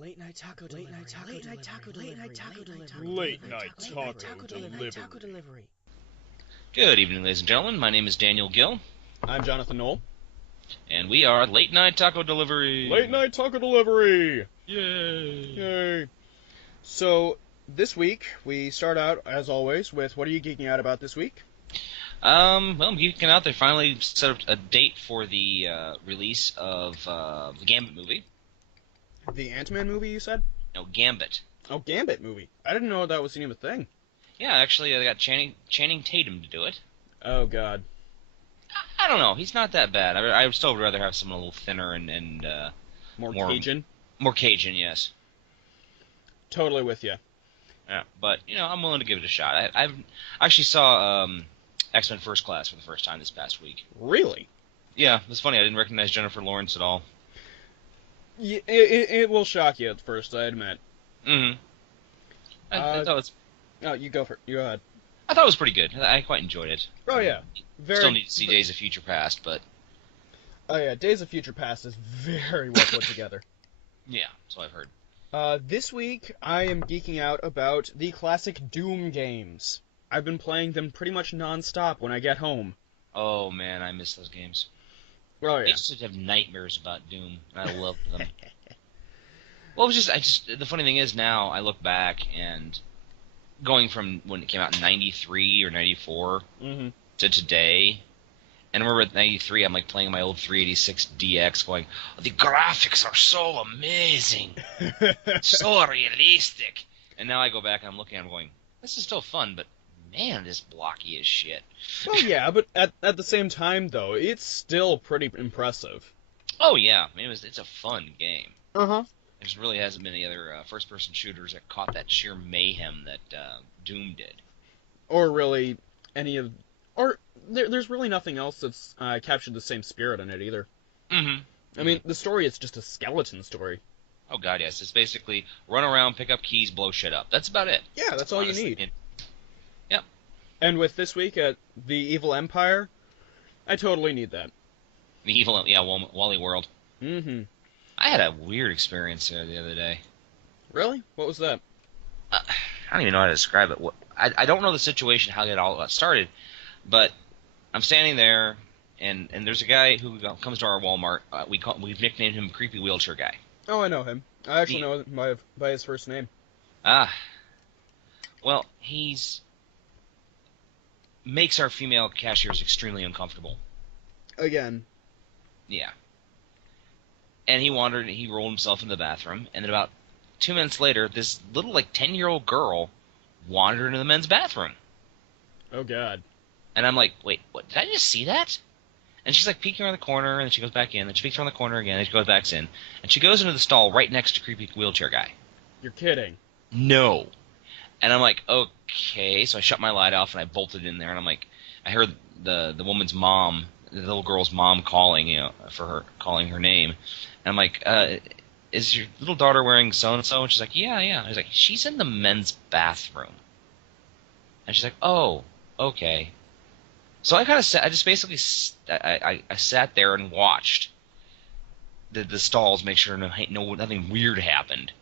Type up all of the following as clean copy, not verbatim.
Late night taco delivery. Late night taco delivery. Late night taco delivery. Late night taco delivery. Good evening, ladies and gentlemen. My name is Daniel Gill, I'm Jonathan Knoll. and we are Late Night Taco Delivery. Late night taco delivery! Yay! Yay! So, this week, we start out, as always, with what are you geeking out about this week? Well, I'm geeking out. They finally set up a date for the release of the Gambit movie. The Ant-Man movie, you said? No, Gambit. Oh, Gambit movie. I didn't know that was even a thing. Yeah, actually, they got Channing Tatum to do it. Oh, God. I don't know. He's not that bad. I would still rather have someone a little thinner and More Cajun? More Cajun, yes. Totally with you. Yeah, but, I'm willing to give it a shot. I actually saw X-Men First Class for the first time this past week. Really? Yeah, it was funny. I didn't recognize Jennifer Lawrence at all. Yeah, it will shock you at first, I admit. Mm-hmm. I thought Oh, you go ahead. it was pretty good. I quite enjoyed it. Oh, yeah. Still need to see Days of Future Past, but... Oh, yeah, Days of Future Past is very well put together. Yeah, so I've heard. This week, I am geeking out about the classic Doom games. I've been playing them pretty much non-stop when I get home. Oh, man, I miss those games. Oh, I yeah. used to have nightmares about Doom, and I loved them. Well, it was the funny thing is now, I look back, and going from when it came out in 93 or 94 to today, and I remember at 93, I'm like playing my old 386 DX going, oh, the graphics are so amazing, so realistic. And now I go back and I'm looking and I'm going, this is still fun, but man, this blocky as shit. Well, yeah, but at the same time, though, it's still pretty impressive. Oh, yeah. I mean, it's a fun game. Uh-huh. There just really hasn't been any other first-person shooters that caught that sheer mayhem that Doom did. Or really any of... Or there's really nothing else that's captured the same spirit in it, either. Mm-hmm. I mean, the story is just a skeleton story. Oh, God, yes. It's basically run around, pick up keys, blow shit up. That's about it. Yeah, that's all Honestly. you need. Yep. And with this week at the Evil Empire, I totally need that. The evil, yeah, Wally World. Mm-hmm. I had a weird experience there the other day. Really? What was that? I don't even know how to describe it. I don't know the situation, how it all got started, but I'm standing there, and there's a guy who comes to our Walmart. We've nicknamed him Creepy Wheelchair Guy. Oh, I know him. I actually know him by his first name. Ah. Well, makes our female cashiers extremely uncomfortable. Again. Yeah. And he rolled himself into the bathroom, and then about 2 minutes later, this little, 10-year-old girl wandered into the men's bathroom. Oh, God. And I'm like, wait, what? Did I just see that? And she's, peeking around the corner, and then she goes back in, and she peeks around the corner again, and she goes back in. And she goes into the stall right next to Creepy Wheelchair Guy. You're kidding. No. And I'm like, okay. So I shut my light off, and I bolted in there, and I'm like, I heard the woman's mom, the little girl's mom calling, calling her name. And I'm like, is your little daughter wearing so-and-so? And she's like, yeah. I was like, she's in the men's bathroom. And she's like, oh, okay. So I sat there and watched the stalls, make sure nothing weird happened.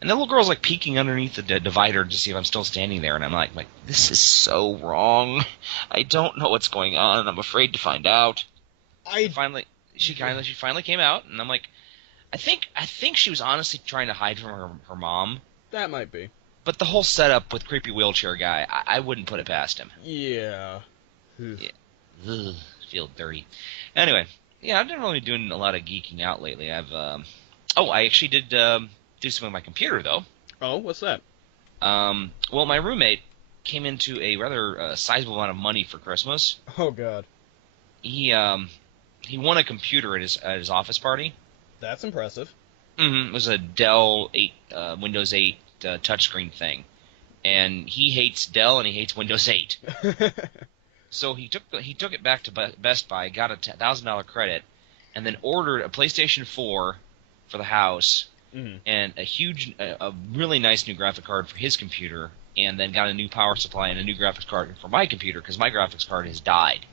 And the little girl's peeking underneath the divider to see if I'm still standing there. And I'm like, this is so wrong. I don't know what's going on, and I'm afraid to find out. She finally came out, and I'm like, I think she was honestly trying to hide from her mom. That might be. But the whole setup with Creepy Wheelchair Guy, I wouldn't put it past him. Yeah. Yeah. Ugh, feel dirty. Anyway, yeah, I've been really doing a lot of geeking out lately. I actually did do something on my computer, though. Oh, what's that? Well, my roommate came into a rather sizable amount of money for Christmas. Oh, God. He won a computer at his office party. That's impressive. Mm-hmm. It was a Dell Windows 8 touchscreen thing, and he hates Dell and he hates Windows 8. So he took it back to Best Buy, got a $1,000 credit, and then ordered a PlayStation 4 for the house, and a really nice new graphic card for his computer, and then got a new power supply and a new graphics card for my computer because my graphics card has died.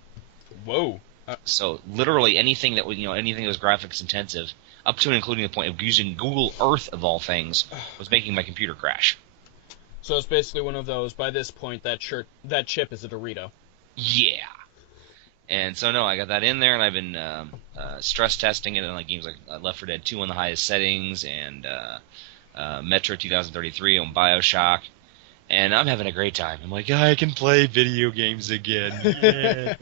Whoa. So literally anything that was graphics intensive up to and including the point of using Google Earth, of all things, was making my computer crash. So it's basically one of those, by this point, that chip is a Dorito. Yeah. And so, no, I got that in there, and I've been stress testing it on like games like Left 4 Dead 2 on the highest settings, and Metro 2033 on Bioshock, and I'm having a great time. I'm like, I can play video games again. Yeah.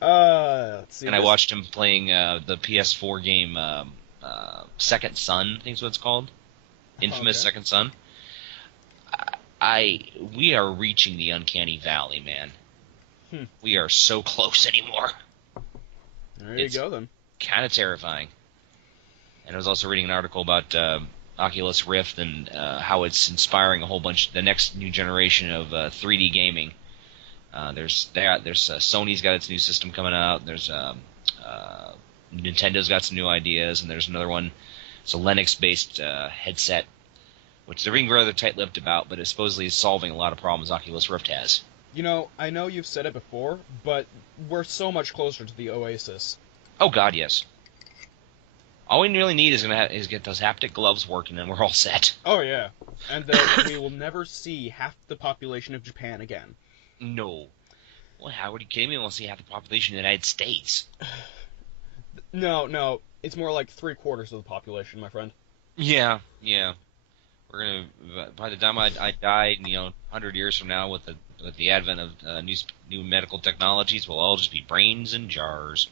Let's see. And I watched him playing the PS4 game Second Son, I think is what it's called. Infamous Okay. Second Son. We are reaching the uncanny valley, man. We are so close anymore. There you go, then. Kind of terrifying. And I was also reading an article about Oculus Rift and how it's inspiring a whole bunch, the next new generation of 3D gaming. Sony's got its new system coming out. There's Nintendo's got some new ideas, and there's another one. It's a Linux-based headset, which they're being rather tight-lipped about, but it supposedly is solving a lot of problems Oculus Rift has. You know, I know you've said it before, but we're so much closer to the Oasis. Oh God, yes. All we really need is get those haptic gloves working, and we're all set. Oh yeah, and then we will never see half the population of Japan again. No. Well, how are you kidding me? We'll see half the population of the United States. No, it's more like 3/4 of the population, my friend. Yeah. We're gonna, by the time I die, 100 years from now, with the advent of new medical technologies, we'll all just be brains in jars.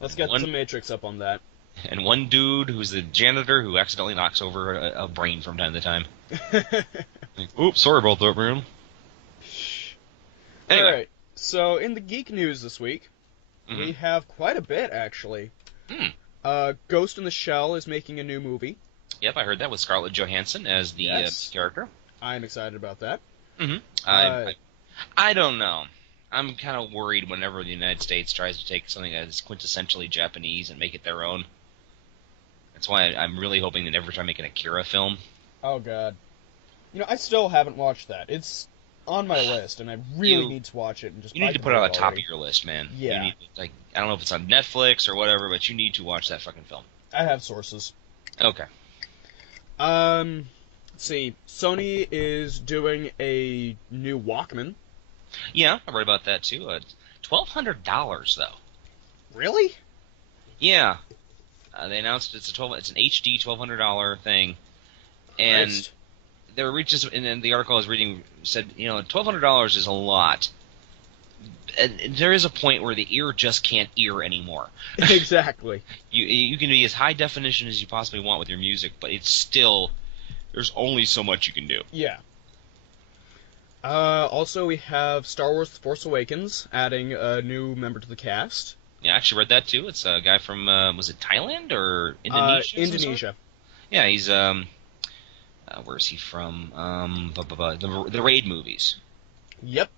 Let's get some Matrix up on that. And one dude who's the janitor who accidentally knocks over a brain from time to time. Like, oops, sorry about that, man. Anyway. Alright, so in the geek news this week, we have quite a bit, actually. Ghost in the Shell is making a new movie. Yep, I heard that with Scarlett Johansson as the character. I'm excited about that. I don't know. I'm kind of worried whenever the United States tries to take something that is quintessentially Japanese and make it their own. That's why I'm really hoping they never try making an Akira film. Oh, God. I still haven't watched that. It's on my list, and I really need to watch it. And just you need to put it on the top of your list, man. Yeah. You need, I don't know if it's on Netflix or whatever, but you need to watch that fucking film. I have sources. Okay. Let's see. Sony is doing a new Walkman. Yeah, I read about that too. $1,200 though. Really? Yeah. They announced it's an HD $1,200 thing, and Christ. there reaches. And then the article I was reading said, $1,200 is a lot. And there is a point where the ear just can't ear anymore. Exactly. You can be as high definition as you possibly want with your music, but it's still, there's only so much you can do. Yeah. Also, we have Star Wars The Force Awakens adding a new member to the cast. Yeah, I actually read that too. It's a guy from, was it Thailand or Indonesia? Indonesia. Yeah, he's, where is he from? The Raid movies. Yep.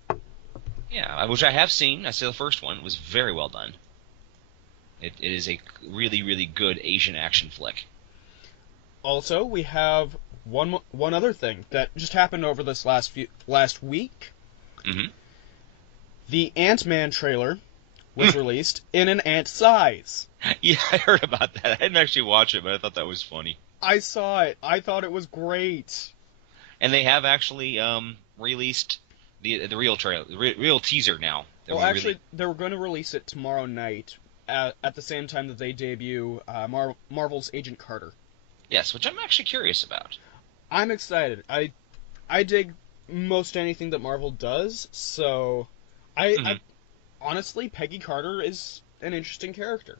Yeah, which I have seen. I saw the first one. It was very well done. It is a really, really good Asian action flick. Also, we have one other thing that just happened over this last week. Mm-hmm. The Ant-Man trailer was released in an ant size. Yeah, I heard about that. I didn't actually watch it, but I thought that was funny. I saw it. I thought it was great. And they have actually released the real trailer, the real teaser now. Well, actually, they were going to release it tomorrow night at the same time that they debut Marvel's Agent Carter. Yes, which I'm actually curious about. I'm excited. I dig most anything that Marvel does, so I honestly, Peggy Carter is an interesting character.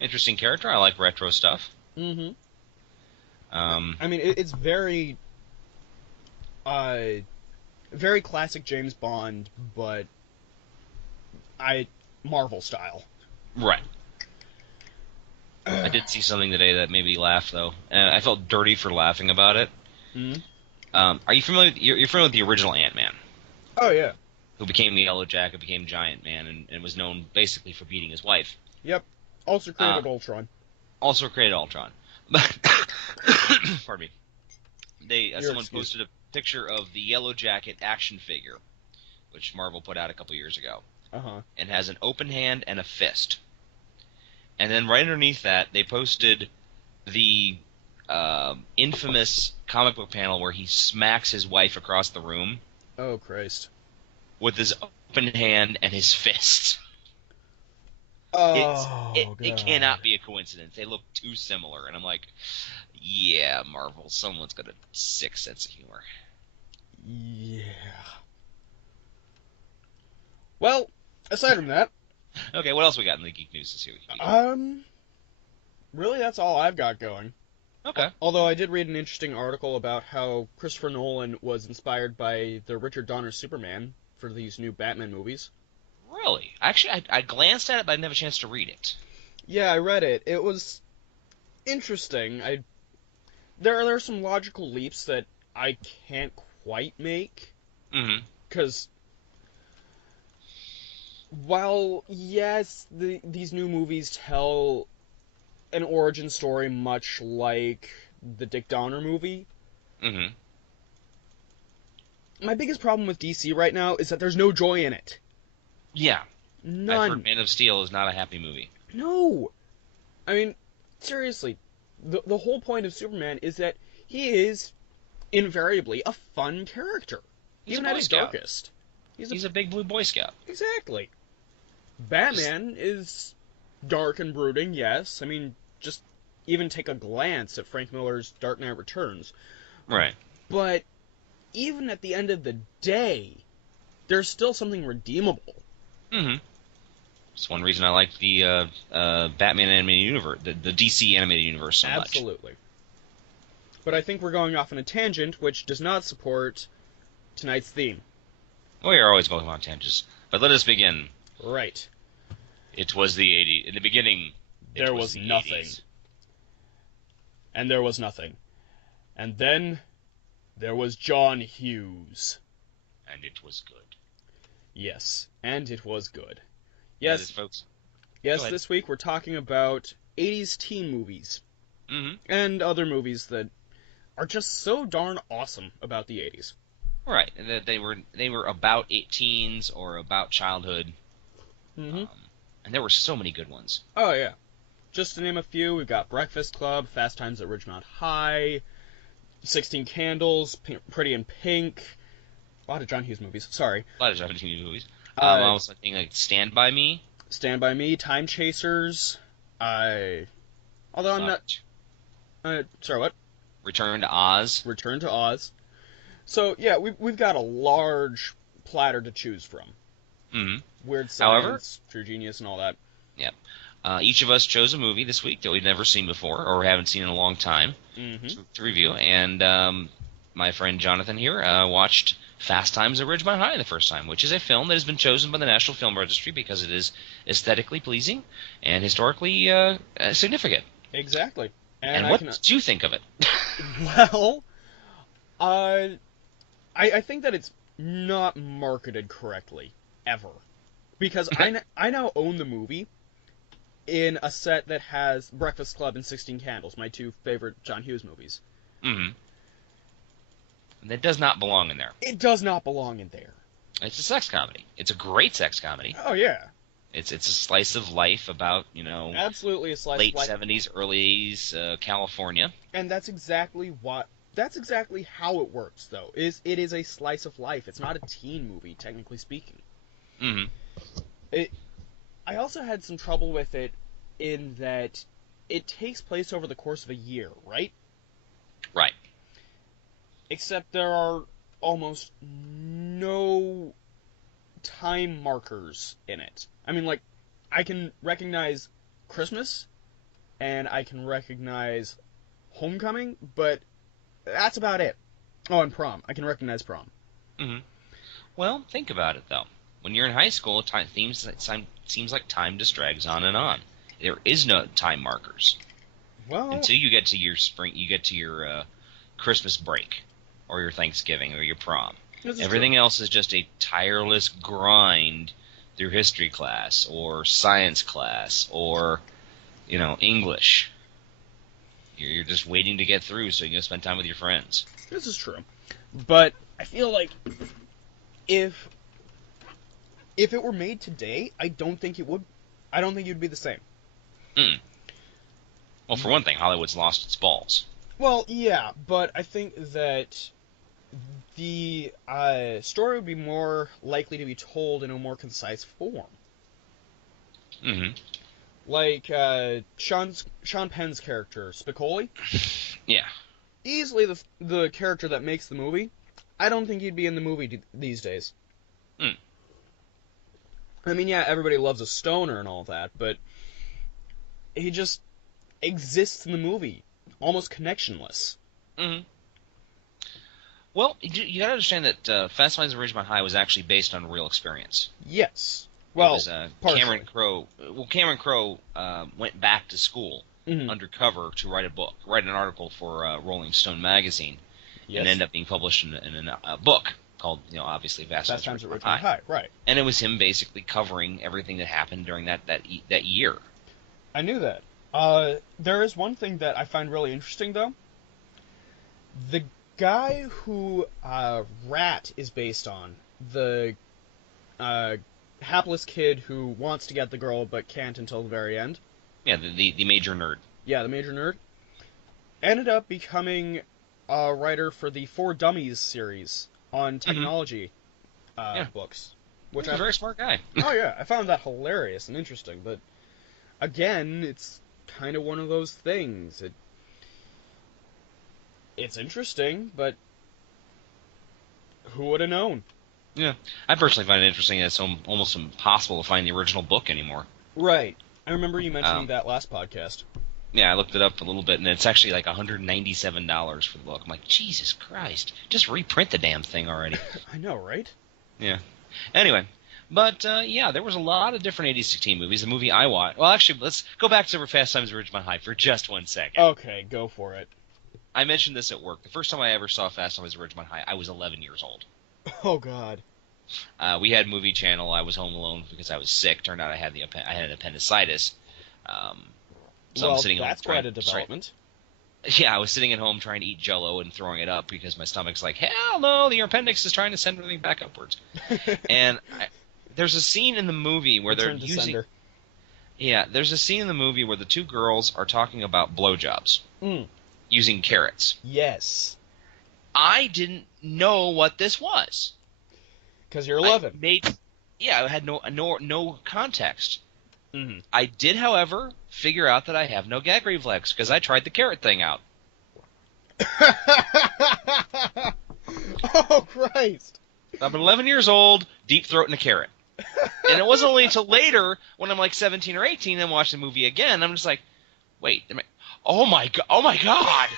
Interesting character. I like retro stuff. Mm-hmm. I mean, it's very very classic James Bond, but Marvel style. Right. I did see something today that made me laugh, though, and I felt dirty for laughing about it. Mm-hmm. Are you familiar? You're familiar with the original Ant-Man? Oh yeah. Who became the Yellow Jacket, became Giant Man, and was known basically for beating his wife. Yep. Also created Ultron. Also created Ultron. Pardon me. Someone posted a picture of the Yellow Jacket action figure, which Marvel put out a couple years ago. Uh-huh. And has an open hand and a fist. And then right underneath that, they posted the infamous comic book panel where he smacks his wife across the room Oh, Christ. with his open hand and his fist. Oh, It God. cannot be a coincidence. They look too similar, and I'm like, yeah, Marvel, someone's got a sick sense of humor. Yeah. Well, aside from that, Okay, what else we got in the geek news this week? really that's all I've got going. Okay. Although I did read an interesting article about how Christopher Nolan was inspired by the Richard Donner Superman for these new Batman movies. Really? Actually, I glanced at it, but I didn't have a chance to read it. Yeah, I read it. It was interesting. There are some logical leaps that I can't quite make. Mm-hmm. Because while, yes, these new movies tell an origin story much like the Dick Donner movie, Mm-hmm. my biggest problem with DC right now is that there's no joy in it. Yeah. None. I've heard Man of Steel is not a happy movie. No. I mean, seriously, the whole point of Superman is that he is invariably a fun character. He's even a at Boy his Scout. darkest. He's a big blue Boy Scout. Exactly. Batman is dark and brooding, yes. I mean, just even take a glance at Frank Miller's Dark Knight Returns. Right. But even at the end of the day, there's still something redeemable. Mm-hmm. It's one reason I like the Batman animated universe, the DC animated universe so much. Absolutely. But I think we're going off on a tangent which does not support tonight's theme. We are always going on tangents. But let us begin. Right. It was the 80s. In the beginning, There was the nothing. 80s. And there was nothing. And then there was John Hughes. And it was good. Yes, and it was good. That Yes, is, folks. yes. Go ahead. This week we're talking about 80s teen movies Mm-hmm. and other movies that are just so darn awesome about the 80s. Right. That they were about teens or about childhood. Mm-hmm. And there were so many good ones. Oh yeah. Just to name a few, we've got Breakfast Club, Fast Times at Ridgemont High, 16 Candles, Pretty in Pink, a lot of John Hughes movies. Sorry. A lot of Japanese movies. I was thinking like Stand By Me. Stand By Me, Time Chasers. Although I'm not. Sorry, what? Return to Oz. Return to Oz. So yeah, we've got a large platter to choose from. Mm-hmm. Weird However- Science, True Genius, and all that. Yep. Each of us chose a movie this week that we've never seen before or haven't seen in a long time Mm-hmm. to review. And my friend Jonathan here watched Fast Times at Ridgemont High the first time, which is a film that has been chosen by the National Film Registry because it is aesthetically pleasing and historically significant. Exactly. And I what can, did you think of it? well, I think that it's not marketed correctly ever, because I now own the movie in a set that has Breakfast Club and 16 Candles, my two favorite John Hughes movies. Mm-hmm. That does not belong in there. It does not belong in there. It's a sex comedy. It's a great sex comedy. Oh yeah, It's a slice of life about, absolutely a slice late of life. 70s, early 80s California. And that's exactly how it works, though. It is a slice of life. It's not a teen movie, technically speaking. Mm-hmm. I also had some trouble with it in that it takes place over the course of a year, right? Right. Except there are almost no time markers in it. I mean, like, I can recognize Christmas, and I can recognize Homecoming, but that's about it. Oh, and Prom. I can recognize Prom. Mm-hmm. Well, think about it, though. When you're in high school, seems like time just drags on and on. There is no time markers Well, until you get to your Christmas break, or your Thanksgiving, or your prom. Everything else is just a tireless grind through history class, or science class, or English. You're just waiting to get through so you can spend time with your friends. This is true. But I feel like if it were made today, I don't think it would be the same. Mm. Well, for one thing, Hollywood's lost its balls. Well, yeah, but I think that the story would be more likely to be told in a more concise form. Mm-hmm. Like Sean Penn's character, Spicoli. Yeah. Easily the character that makes the movie. I don't think he'd be in the movie these days. Mm. I mean, yeah, everybody loves a stoner and all that, but he just exists in the movie, almost connectionless. Mm-hmm. Well, you gotta understand that Fast Times at Ridgemont High was actually based on real experience. Yes. Well, it was, Cameron Crowe. Well, Cameron Crowe went back to school undercover to write an article for Rolling Stone magazine, and ended up being published in a book called, obviously Fast Times at Ridgemont High. Right. And it was him basically covering everything that happened during that year. I knew that. There is one thing that I find really interesting, though. The guy who Rat is based on, the hapless kid who wants to get the girl but can't until the very end. Yeah, the major nerd. Yeah, the major nerd. Ended up becoming a writer for the For Dummies series on technology books. Which is a very smart guy. Oh yeah, I found that hilarious and interesting, but again, it's kind of one of those things. It's interesting, but who would have known? Yeah, I personally find it interesting that it's almost impossible to find the original book anymore. Right. I remember you mentioning that last podcast. Yeah, I looked it up a little bit, and it's actually like $197 for the book. I'm like, Jesus Christ, just reprint the damn thing already. I know, right? Yeah. Anyway, but yeah, there was a lot of different 80s teen movies. The movie I watched. Well, actually, let's go back to Fast Times at Ridgemont High for just 1 second. Okay, go for it. I mentioned this at work. The first time I ever saw Fast Times at Ridgemont High, I was 11 years old. Oh God. We had Movie Channel. I was home alone because I was sick. Turned out I had an appendicitis. So I'm sitting home. That's quite a development. Yeah, I was sitting at home trying to eat Jell-O and throwing it up because my stomach's like, hell no, your appendix is trying to send everything back upwards. And there's a scene in the movie where they're using. Sender. Yeah, there's a scene in the movie where the two girls are talking about blowjobs using carrots. Yes. I didn't know what this was. Because you're 11. I had no context. Mm-hmm. I did, however, figure out that I have no gag reflex because I tried the carrot thing out. Oh, Christ. I'm 11 years old, deep throating a carrot. And it wasn't only until later, when I'm like 17 or 18, and watch the movie again, I'm just like, wait, oh my God.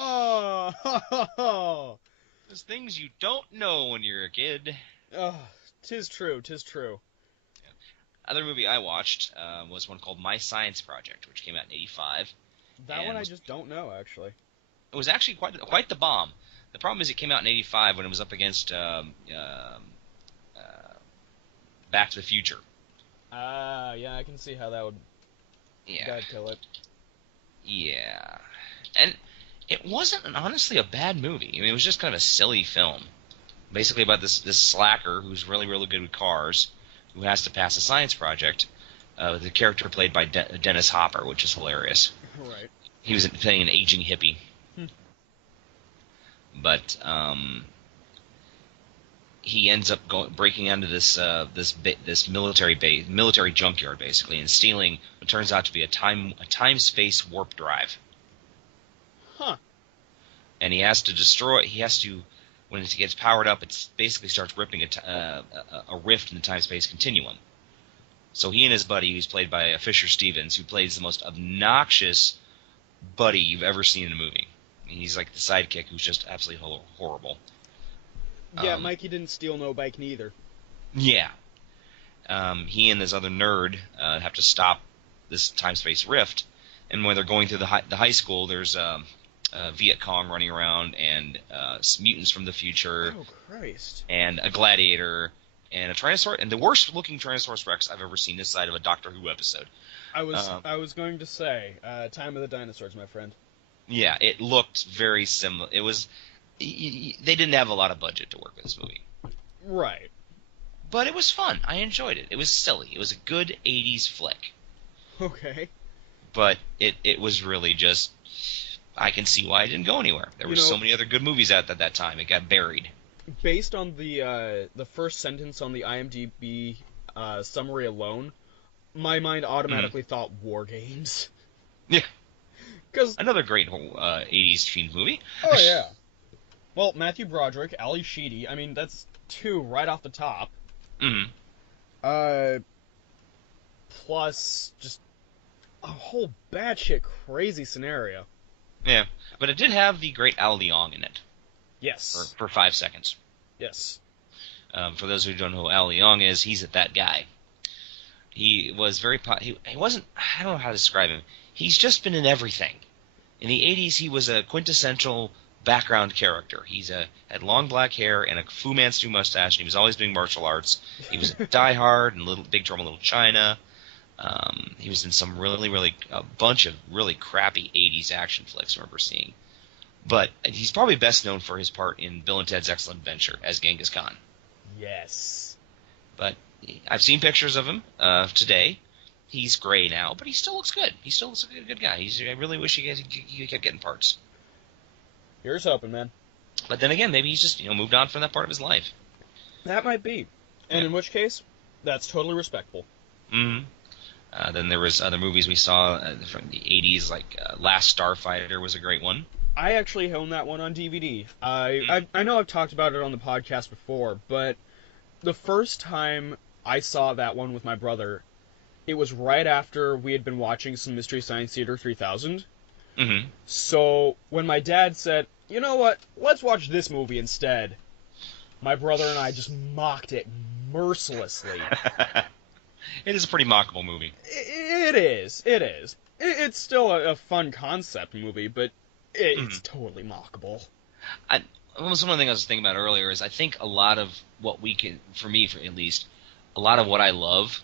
Oh. There's things you don't know when you're a kid. Oh, tis true. Other movie I watched was one called My Science Project, which came out in '85. That one I just don't know, actually. It was actually quite the bomb. The problem is it came out in '85 when it was up against Back to the Future. Yeah, I can see how that would kill it. Yeah. And it wasn't honestly a bad movie. I mean, it was just kind of a silly film. Basically about this slacker who's really, really good with cars, who has to pass a science project. The character played by Dennis Hopper, which is hilarious. Right. He was playing an aging hippie. But he ends up breaking into this military junkyard, basically, and stealing what turns out to be a time-space warp drive. Huh. And he has to, when it gets powered up, it basically starts ripping a rift in the time-space continuum. So he and his buddy, who's played by Fisher Stevens, who plays the most obnoxious buddy you've ever seen in a movie. He's like the sidekick who's just absolutely horrible. Yeah, Mikey didn't steal no bike neither. Yeah. He and this other nerd have to stop this time-space rift, and when they're going through the high school, there's Viet Cong running around, and mutants from the future. Oh, Christ. And a gladiator, and a Tyrannosaurus, and the worst-looking Tyrannosaurus Rex I've ever seen this side of a Doctor Who episode. I was going to say, Time of the Dinosaurs, my friend. Yeah, it looked very similar. It was... They didn't have a lot of budget to work with this movie. Right. but it was fun. I enjoyed it. It was silly. It was a good 80s flick. Okay. But it was really just, I can see why it didn't go anywhere. There were so many other good movies out at that time. It got buried. Based on the first sentence on the IMDb summary alone, my mind automatically thought War Games. Yeah. 'Cause, another great 80s themed movie. Oh, yeah. Well, Matthew Broderick, Ali Sheedy, I mean, that's two right off the top. Mm-hmm. Plus, just a whole batshit crazy scenario. Yeah, but it did have the great Al Leong in it. Yes. For 5 seconds. Yes. For those who don't know who Al Leong is, he's that guy. He was very... he wasn't... I don't know how to describe him. He's just been in everything. In the 80s, he was a quintessential background character. He's had long black hair and a Fu Manchu mustache, and he was always doing martial arts. He was in Die Hard and Big Trouble in Little China. He was in some a bunch of really crappy 80s action flicks I remember seeing. But he's probably best known for his part in Bill and Ted's Excellent Adventure as Genghis Khan. Yes. But I've seen pictures of him today. He's gray now, but he still looks good. He still looks like a good guy. I really wish he kept getting parts. Here's hoping, man. But then again, maybe he's just moved on from that part of his life. That might be. And in which case, that's totally respectable. Mm-hmm. Then there was other movies we saw from the 80s, like Last Starfighter was a great one. I actually own that one on DVD. I know I've talked about it on the podcast before, but the first time I saw that one with my brother, it was right after we had been watching some Mystery Science Theater 3000. Mm-hmm. So when my dad said, you know what, let's watch this movie instead, my brother and I just mocked it mercilessly. It is a pretty mockable movie. It is. It's still a fun concept movie, but it's totally mockable. One of the things I was thinking about earlier is I think a lot of what we can, for me at least, a lot of what I love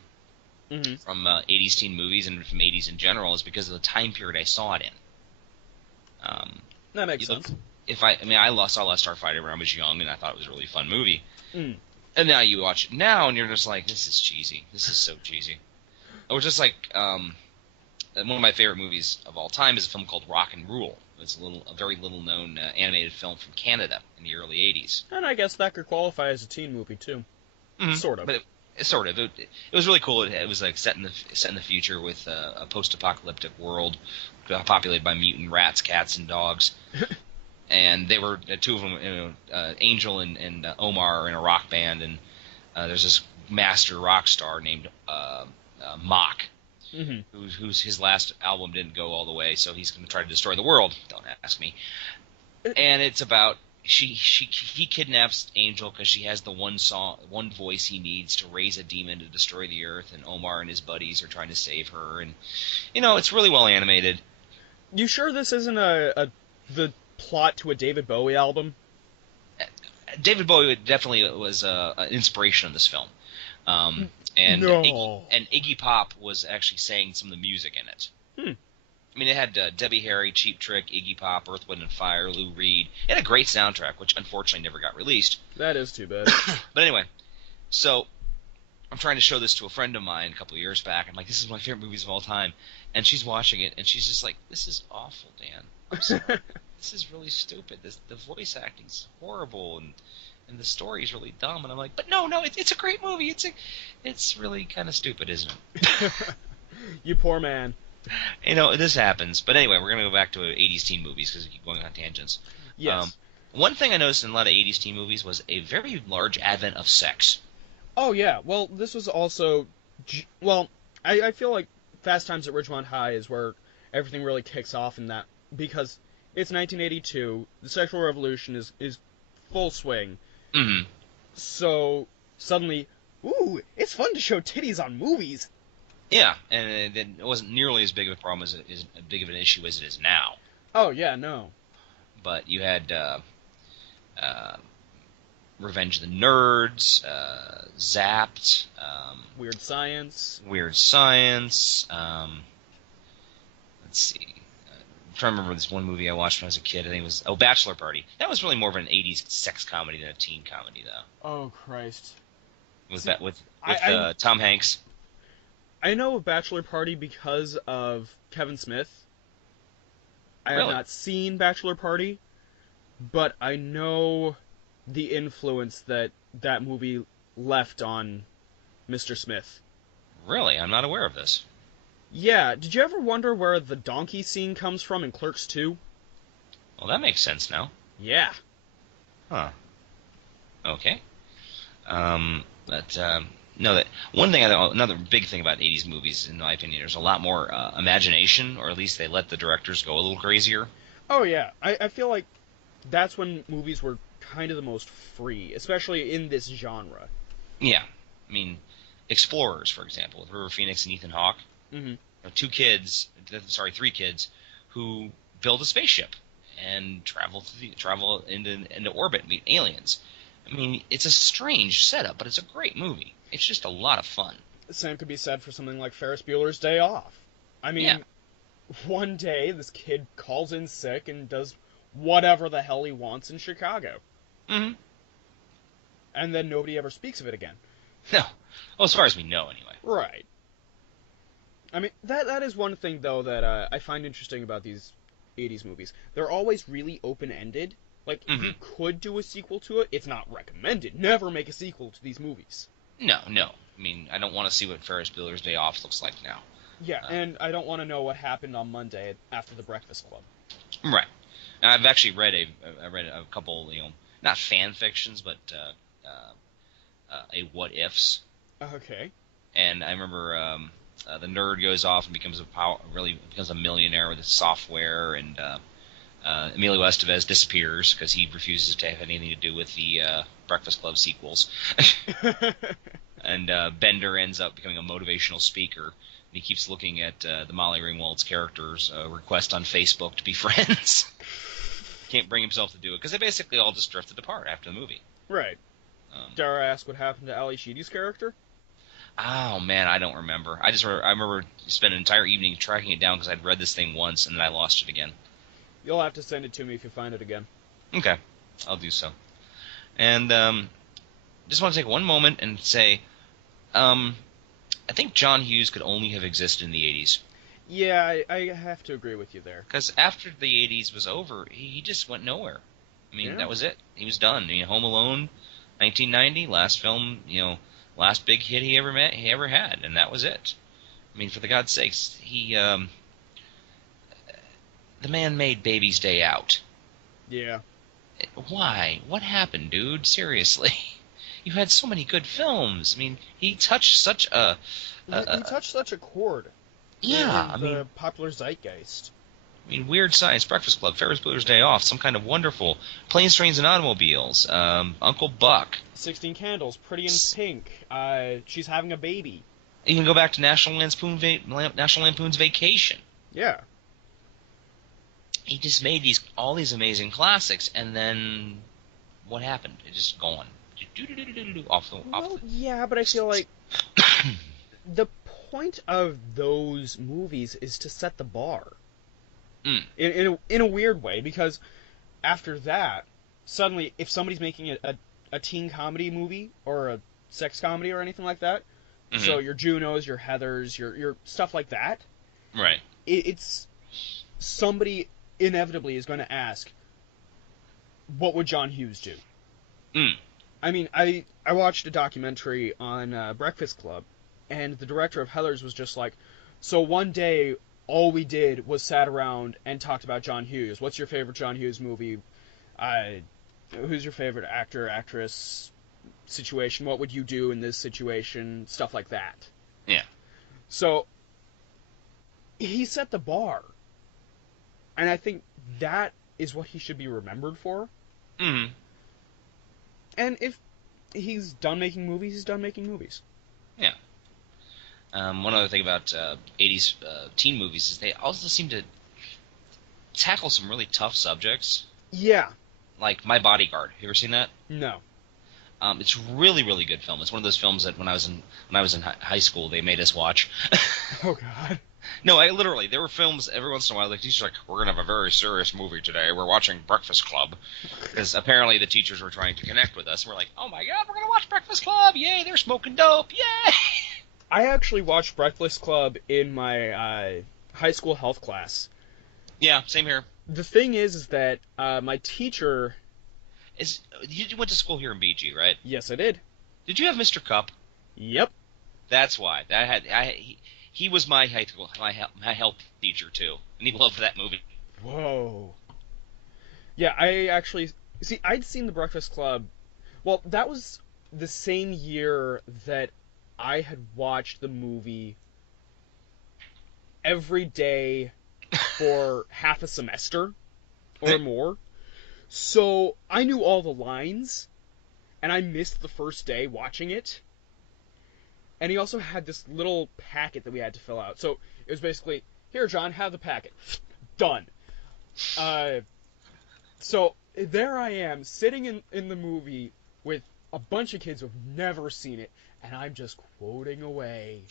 from 80s teen movies and from 80s in general is because of the time period I saw it in. That makes sense. I saw Last Starfighter when I was young, and I thought it was a really fun movie. And now you watch it now, and you're just like, this is cheesy. This is so cheesy. Or just like, one of my favorite movies of all time is a film called Rock and Rule. It's a very little known animated film from Canada in the early 80s. And I guess that could qualify as a teen movie too. Sort of. But it was really cool. It was like set in the future with a post-apocalyptic world populated by mutant rats, cats, and dogs. And they were two of them, Angel and Omar are in a rock band, and there's this master rock star named Mock, whose his last album didn't go all the way, so he's going to try to destroy the world. Don't ask me. And it's about he kidnaps Angel because she has the one voice he needs to raise a demon to destroy the earth, and Omar and his buddies are trying to save her, and it's really well animated. You sure this isn't the plot to a David Bowie album? David Bowie definitely was an inspiration of this film. And Iggy Pop was actually sang some of the music in it. I mean, it had Debbie Harry, Cheap Trick, Iggy Pop, Earth, Wind and Fire, Lou Reed. It had a great soundtrack, which unfortunately never got released. That is too bad. But anyway, so I'm trying to show this to a friend of mine a couple of years back. I'm like, this is one of my favorite movies of all time. And she's watching it, and she's just like, this is awful, Dan. I'm sorry. This is really stupid. The voice acting's horrible, and the story's really dumb. And I'm like, but no, it's a great movie. It's really kind of stupid, isn't it? You poor man. This happens. But anyway, we're going to go back to 80s teen movies because we keep going on tangents. Yes. One thing I noticed in a lot of 80s teen movies was a very large advent of sex. Oh, yeah. Well, this was also... Well, I feel like Fast Times at Ridgemont High is where everything really kicks off in that, because it's 1982, the sexual revolution is full swing. So, suddenly, ooh, it's fun to show titties on movies. Yeah, and it wasn't nearly as big of a problem as big of an issue as it is now. Oh, yeah, no. But you had Revenge of the Nerds, Zapped, Weird Science. Let's see. I'm trying to remember this one movie I watched when I was a kid. I think it was Bachelor Party. That was really more of an 80s sex comedy than a teen comedy, though. Oh, Christ. with I Tom Hanks. I know of Bachelor Party because of Kevin Smith. I have Really? not seen Bachelor Party, but I know the influence that that movie left on Mr. Smith. Really, I'm not aware of this. Yeah, did you ever wonder where the donkey scene comes from in Clerks 2? Well, that makes sense now. Yeah. Huh. Okay. But no, that one thing. Another big thing about '80s movies, in my opinion, there's a lot more imagination, or at least they let the directors go a little crazier. Oh, yeah. I feel like that's when movies were kind of the most free, especially in this genre. Yeah, I mean, Explorers, for example, with River Phoenix and Ethan Hawke. Mm-hmm. Three kids, who build a spaceship and travel into orbit and meet aliens. I mean, it's a strange setup, but it's a great movie. It's just a lot of fun. The same could be said for something like Ferris Bueller's Day Off. I mean, Yeah. one day this kid calls in sick and does whatever the hell he wants in Chicago. Mm-hmm. And then nobody ever speaks of it again. No. Well, as far as we know, anyway. Right. I mean, that is one thing, though, that I find interesting about these 80s movies. They're always really open-ended. Like, you could do a sequel to it. It's not recommended. Never make a sequel to these movies. No. I mean, I don't want to see what Ferris Bueller's Day Off looks like now. Yeah, and I don't want to know what happened on Monday after the Breakfast Club. Right. Now, I've actually read a couple, not fan fictions, but a what ifs. Okay. And I remember the nerd goes off and becomes a millionaire with his software, and Emilio Estevez disappears because he refuses to have anything to do with the Breakfast Club sequels. And Bender ends up becoming a motivational speaker, and he keeps looking at the Molly Ringwald's character's request on Facebook to be friends. Can't bring himself to do it because they basically all just drifted apart after the movie. Right. Dare I ask what happened to Ali Sheedy's character? Oh man, I don't remember. I remember spending an entire evening tracking it down because I'd read this thing once and then I lost it again. You'll have to send it to me if you find it again. Okay, I'll do so. And just want to take one moment and say, I think John Hughes could only have existed in the 80s. Yeah, I have to agree with you there. Because after the 80s was over, he just went nowhere. I mean, That was it. He was done. I mean, Home Alone, 1990, last film, last big hit he ever had, and that was it. I mean, for the God's sakes, the man made Baby's Day Out. Yeah. Why? What happened, dude? Seriously. You had so many good films. I mean, he touched such a... he touched such a chord. Yeah, in the popular zeitgeist. I mean, Weird Science, Breakfast Club, Ferris Bueller's Day Off, Some Kind of Wonderful, Planes, Trains, and Automobiles, Uncle Buck. 16 Candles, Pretty in Pink, She's Having a Baby. You can go back to National Lampoon's Vacation. Yeah. He just made all these amazing classics, and then what happened? It just gone. Yeah, but I feel like the point of those movies is to set the bar. In a weird way, because after that, suddenly, if somebody's making a teen comedy movie or a sex comedy or anything like that, so your Junos, your Heathers, your stuff like that, right? It's somebody inevitably is going to ask, what would John Hughes do? I mean, I watched a documentary on Breakfast Club, and the director of Heathers was just like, so one day, all we did was sat around and talked about John Hughes. What's your favorite John Hughes movie? Who's your favorite actor, actress, situation? What would you do in this situation? Stuff like that. Yeah. So, he set the bar. And I think that is what he should be remembered for. Mm-hmm. And if he's done making movies, he's done making movies. Yeah. One other thing about 80s teen movies is they also seem to tackle some really tough subjects. Yeah. Like My Bodyguard. You ever seen that? No. It's really, really good film. It's one of those films that when I was in high school they made us watch. Oh God. No, literally there were films every once in a while. The teacher's like, "We're gonna have a very serious movie today. We're watching Breakfast Club," because apparently the teachers were trying to connect with us. And we're like, "Oh my God, we're gonna watch Breakfast Club! Yay, they're smoking dope! Yay!" I actually watched Breakfast Club in my high school health class. Yeah, same here. The thing is that my teacher. You went to school here in BG, right? Yes, I did. Did you have Mr. Cup? Yep. That's why. He was my high school my health teacher too, and he loved that movie. Whoa. Yeah, I actually see. I'd seen The Breakfast Club. Well, that was the same year that I had watched the movie every day for half a semester or more. So I knew all the lines, and I missed the first day watching it. And he also had this little packet that we had to fill out. So it was basically, here, John, have the packet. Done. So there I am, sitting in the movie with a bunch of kids who have never seen it, and I'm just quoting away.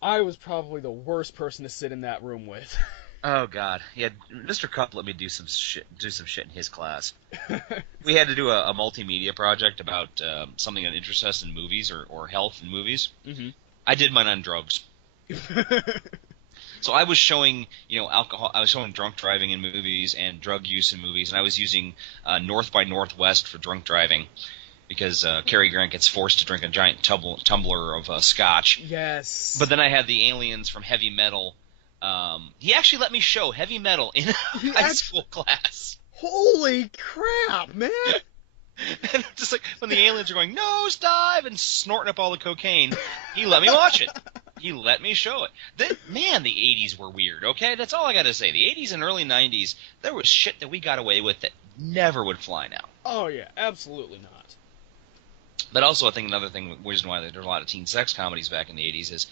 I was probably the worst person to sit in that room with. Oh God, yeah. Mr. Cup let me do some shit in his class. We had to do a multimedia project about something that interests us in movies or health in movies. Mm-hmm. I did mine on drugs. So I was showing, alcohol. I was showing drunk driving in movies and drug use in movies, and I was using North by Northwest for drunk driving because Cary Grant gets forced to drink a giant tumbler of scotch. Yes. But then I had the aliens from Heavy Metal. He actually let me show Heavy Metal in a high school class. Holy crap, man! And just like when the aliens are going nosedive and snorting up all the cocaine, he let me watch it. He let me show it. The 80s were weird, okay? That's all I gotta say. The 80s and early 90s, there was shit that we got away with that never would fly now. Oh yeah, absolutely not. But also, I think another reason why there were a lot of teen sex comedies back in the 80s is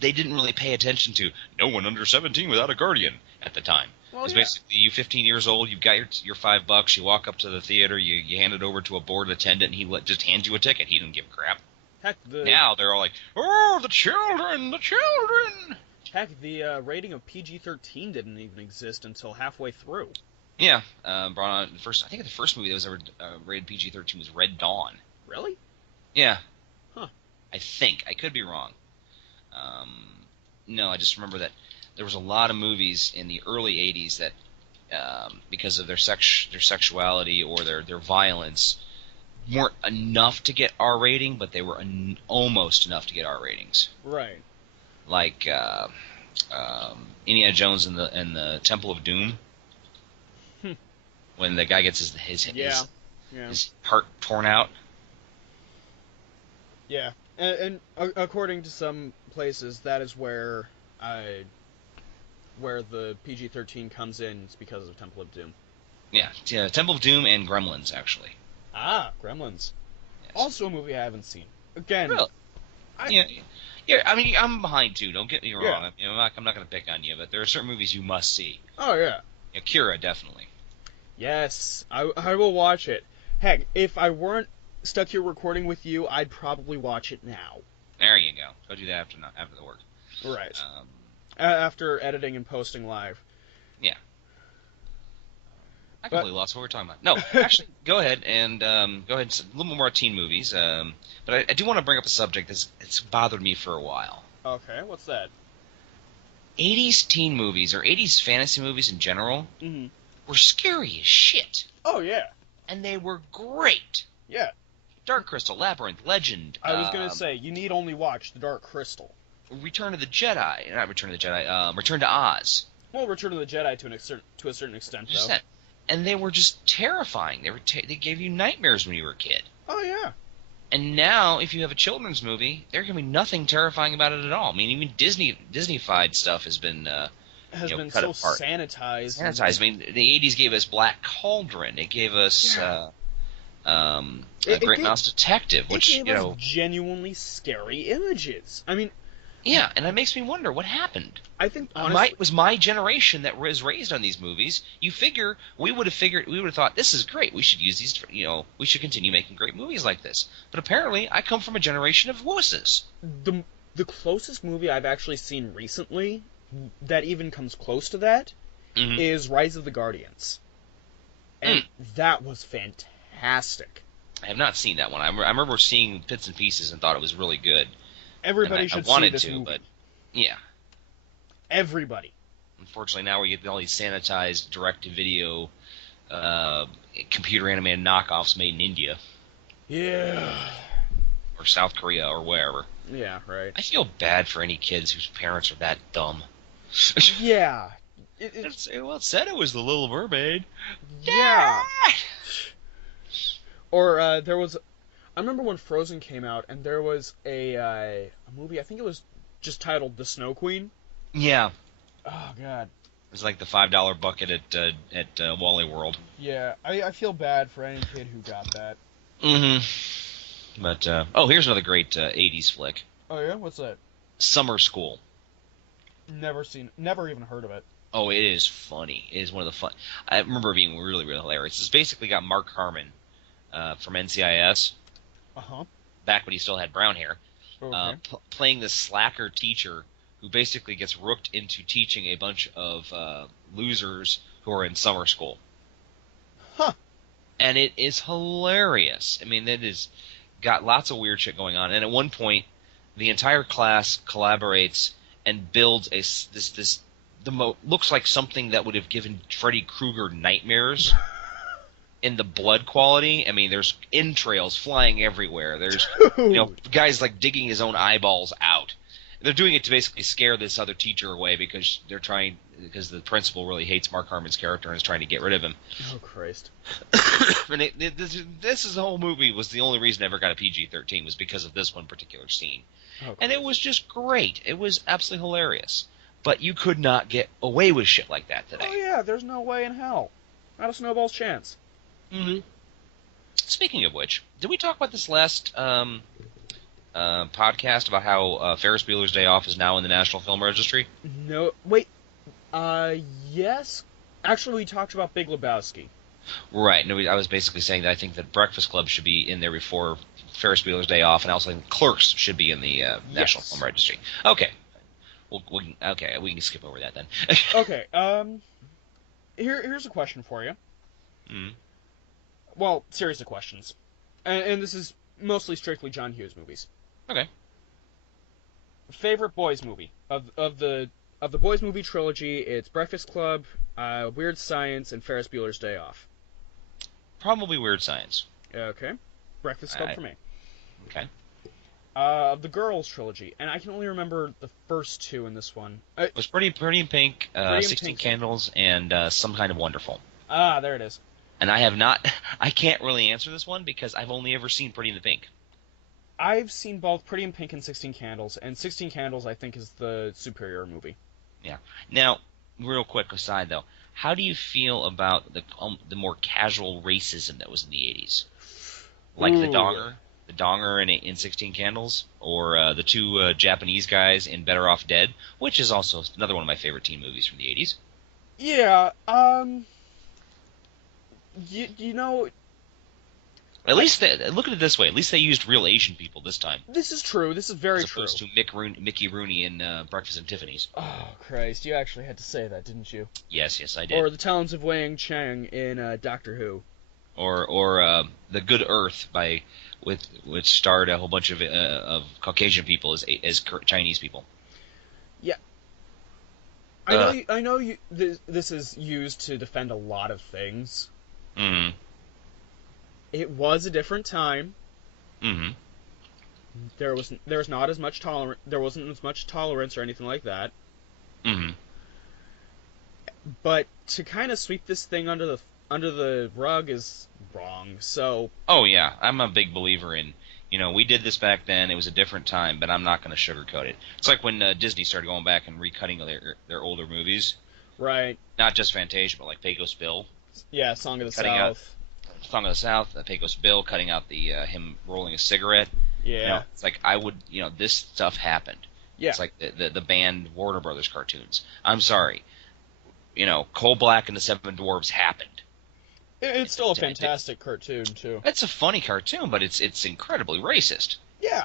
they didn't really pay attention to no one under 17 without a guardian at the time. Well, It's yeah. basically you 15 years old, you've got your $5, you walk up to the theater, you hand it over to a board attendant, and he just hands you a ticket. He didn't give a crap. Heck, Now they're all like, oh, the children, the children! Heck, the rating of PG-13 didn't even exist until halfway through. Yeah, brought on I think the first movie that was ever rated PG-13 was Red Dawn. Really? Yeah. Huh. I think. I could be wrong. No, I just remember that there was a lot of movies in the early 80s that, because of their sexuality or their violence, weren't enough to get R rating, but they were almost enough to get R ratings. Right. Like Indiana Jones and the Temple of Doom. When the guy gets his heart torn out. Yeah, and according to some places, that is where the PG-13 comes in. It's because of Temple of Doom. Yeah, Temple of Doom and Gremlins, actually. Ah, Gremlins. Yes. Also a movie I haven't seen. Again, Really? Yeah. I mean, I'm behind too. Don't get me wrong. Yeah. I mean, I'm not going to pick on you, but there are certain movies you must see. Oh yeah. Akira, definitely. Yes, I will watch it. Heck, if I weren't stuck here recording with you, I'd probably watch it now. There you go. Go do that after the work. Right. After editing and posting live. Yeah. I completely lost what we're talking about. No, actually, go ahead and a little more teen movies. But I do want to bring up a subject that's bothered me for a while. Okay, what's that? 80s teen movies, or 80s fantasy movies in general, were scary as shit. Oh, yeah. And they were great. Yeah. Dark Crystal, Labyrinth, Legend. I was going to say, you need only watch The Dark Crystal. Return to the Jedi. Not Return to the Jedi. Return to Oz. Well, Return to the Jedi to a certain extent, though. And they were just terrifying. They gave you nightmares when you were a kid. Oh, yeah. And now, if you have a children's movie, there can be nothing terrifying about it at all. I mean, even Disney-fied stuff has been cut so apart. sanitized. I mean, the 80s gave us Black Cauldron. It gave us Great Mouse Detective, which it gave us genuinely scary images. I mean, Yeah, and it makes me wonder what happened. I think honestly, It was my generation that was raised on these movies. We would have thought this is great. We should use these. We should continue making great movies like this. But apparently, I come from a generation of wusses. the closest movie I've actually seen recently that even comes close to that is Rise of the Guardians, and that was fantastic. I have not seen that one. I remember seeing bits and pieces and thought it was really good. Everybody should see this movie. But yeah. Everybody. Unfortunately, now we get all these sanitized direct-to-video, computer-animated knockoffs made in India. Yeah. Or South Korea or wherever. Yeah, right. I feel bad for any kids whose parents are that dumb. Yeah. It said it was the Little Mermaid. Yeah. Or there was... I remember when Frozen came out, and there was a movie, I think it was just titled The Snow Queen. Yeah. Oh, God. It was like the $5 bucket at Wally World. Yeah, I feel bad for any kid who got that. Mm-hmm. But, here's another great 80s flick. Oh, yeah? What's that? Summer School. Never even heard of it. Oh, it is funny. It is one of the fun... I remember it being really, really hilarious. It's basically got Mark Harmon from NCIS. Uh-huh. Back when he still had brown hair. Okay. Playing this slacker teacher who basically gets rooked into teaching a bunch of losers who are in summer school. Huh. And it is hilarious. I mean, it is got lots of weird shit going on. And at one point, the entire class collaborates and builds looks like something that would have given Freddy Krueger nightmares. In the blood quality, I mean, there's entrails flying everywhere. There's, guys like digging his own eyeballs out. They're doing it to basically scare this other teacher away because because the principal really hates Mark Harmon's character and is trying to get rid of him. Oh, Christ. And this whole movie was the only reason I ever got a PG-13 was because of this one particular scene. Oh, and it was just great. It was absolutely hilarious. But you could not get away with shit like that today. Oh, yeah, there's no way in hell. Not a snowball's chance. Mm-hmm. Speaking of which, did we talk about this last podcast about how Ferris Bueller's Day Off is now in the National Film Registry? No, wait. Yes. Actually, we talked about Big Lebowski. Right. No, I was basically saying that I think that Breakfast Club should be in there before Ferris Bueller's Day Off, and I also think Clerks should be in the National Film Registry. Okay. We can skip over that then. Okay. Here's a question for you. Mm-hmm. Well, series of questions. And this is mostly strictly John Hughes movies. Okay. Favorite boys movie of the boys movie trilogy? It's Breakfast Club, Weird Science, and Ferris Bueller's Day Off. Probably Weird Science. Okay. Breakfast Club for me. Okay. Of the girls trilogy, and I can only remember the first two in this one. It was Pretty in Pink, Pretty in 16 Pink. Candles, and Some Kind of Wonderful. Ah, there it is. And I can't really answer this one because I've only ever seen Pretty in the Pink. I've seen both Pretty in Pink and 16 Candles, and 16 Candles I think is the superior movie. Yeah. Now, real quick aside though, how do you feel about the more casual racism that was in the 80s? Like the donger in 16 Candles, or the two Japanese guys in Better Off Dead, which is also another one of my favorite teen movies from the 80s. Yeah, you know... At least, look at it this way, at least they used real Asian people this time. This is true, this is very true. As opposed to Mickey Rooney in Breakfast at Tiffany's. Oh, Christ, you actually had to say that, didn't you? Yes, I did. Or the talents of Wang Chang in Doctor Who. Or The Good Earth, which starred a whole bunch of Caucasian people as Chinese people. Yeah. I know this is used to defend a lot of things. Mm-hmm. It was a different time. Mm-hmm. There was not as much there wasn't as much tolerance or anything like that. Mm-hmm. But to kind of sweep this thing under the rug is wrong. So. Oh yeah, I'm a big believer in. We did this back then. It was a different time, but I'm not going to sugarcoat it. It's like when Disney started going back and recutting their older movies. Right. Not just Fantasia, but like Pecos Bill. Yeah, Song of the South. Song of the South, Pecos Bill, cutting out the him rolling a cigarette. Yeah. It's like I would, this stuff happened. Yeah. It's like the banned Warner Brothers cartoons. I'm sorry. Coal Black and the Seven Dwarfs happened. It's still a fantastic cartoon, too. It's a funny cartoon, but it's incredibly racist. Yeah.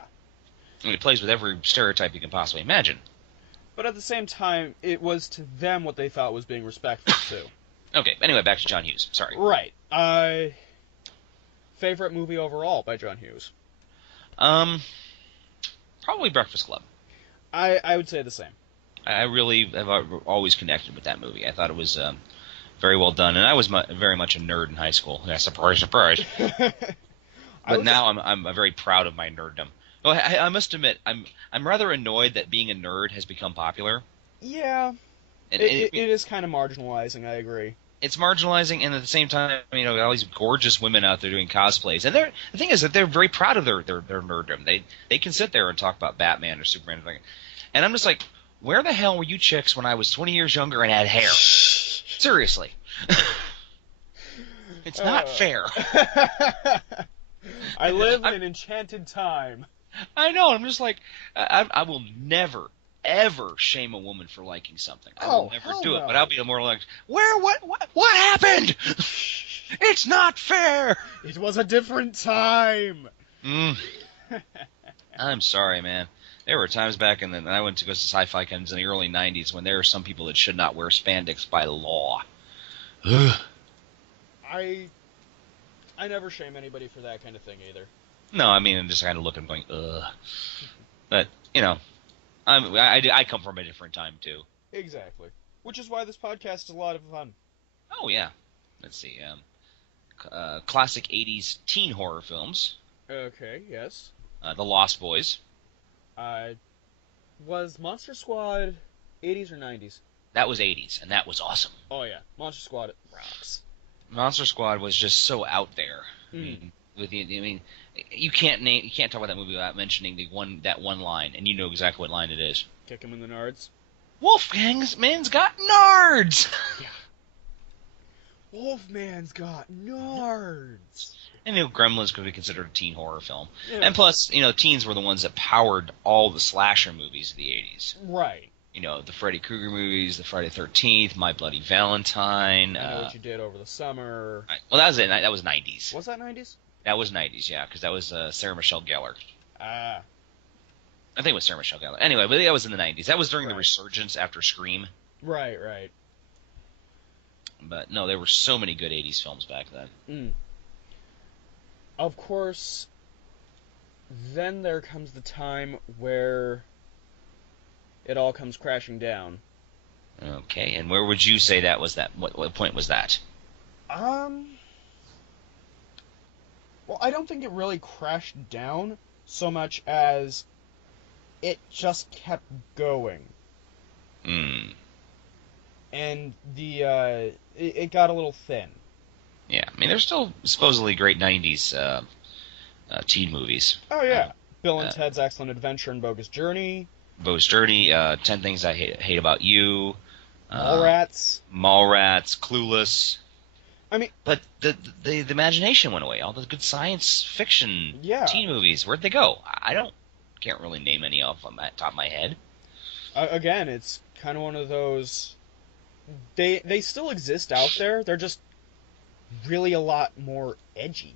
I mean, it plays with every stereotype you can possibly imagine. But at the same time, it was to them what they thought was being respectful, too. Okay, anyway, back to John Hughes. Sorry. Right. Favorite movie overall by John Hughes? Probably Breakfast Club. I would say the same. I really have always connected with that movie. I thought it was very well done, and I was very much a nerd in high school. Yeah, surprise, surprise. But now I'm very proud of my nerddom. Well, I must admit, I'm rather annoyed that being a nerd has become popular. Yeah, it is kind of marginalizing. I agree. It's marginalizing, and at the same time, all these gorgeous women out there doing cosplays, and the thing is that they're very proud of their nerddom. They can sit there and talk about Batman or Superman, and I'm just like, where the hell were you chicks when I was 20 years younger and had hair? Seriously, it's not fair. I live in an enchanted time. I know. I'm just like, I will never, ever shame a woman for liking something. I will never do it. But I'll be more like, what happened? It's not fair. It was a different time. I'm sorry, man. There were times back when I went to go to sci-fi cons in the early 90s when there were some people that should not wear spandex by law. I never shame anybody for that kind of thing either. No, I mean, I'm just kind of looking going, ugh. But, I come from a different time, too. Exactly. Which is why this podcast is a lot of fun. Oh, yeah. Let's see. Classic 80s teen horror films. Okay, yes. The Lost Boys. Was Monster Squad 80s or 90s? That was 80s, and that was awesome. Oh, yeah. Monster Squad rocks. Monster Squad was just so out there. You can't talk about that movie without mentioning that one line, and you know exactly what line it is. Kick him in the nards. Wolfman's got nards. Yeah. Wolfman's got nards. I knew Gremlins could be considered a teen horror film, Yeah. and plus, teens were the ones that powered all the slasher movies of the 80s. Right. The Freddy Krueger movies, the Friday the 13th, My Bloody Valentine. I Know What You Did Over the Summer. Well, that was it. That was 90s. Was that 90s? That was 90s, yeah, because that was Sarah Michelle Gellar. Ah. I think it was Sarah Michelle Gellar. Anyway, but that was in the 90s. That was during the resurgence after Scream. Right. But no, there were so many good 80s films back then. Of course, then there comes the time where it all comes crashing down. Okay, and where would you say that was that? What point was that? Well, I don't think it really crashed down so much as it just kept going. And it got a little thin. Yeah, I mean, there's still supposedly great 90s teen movies. Oh, yeah. Bill and Ted's Excellent Adventure and Bogus Journey. 10 Things I Hate About You. Mallrats. Clueless. I mean... But the imagination went away. All the good science fiction teen movies, where'd they go? Can't really name any of them at the top of my head. Again, it's kind of one of those... They still exist out there. They're just really a lot more edgy.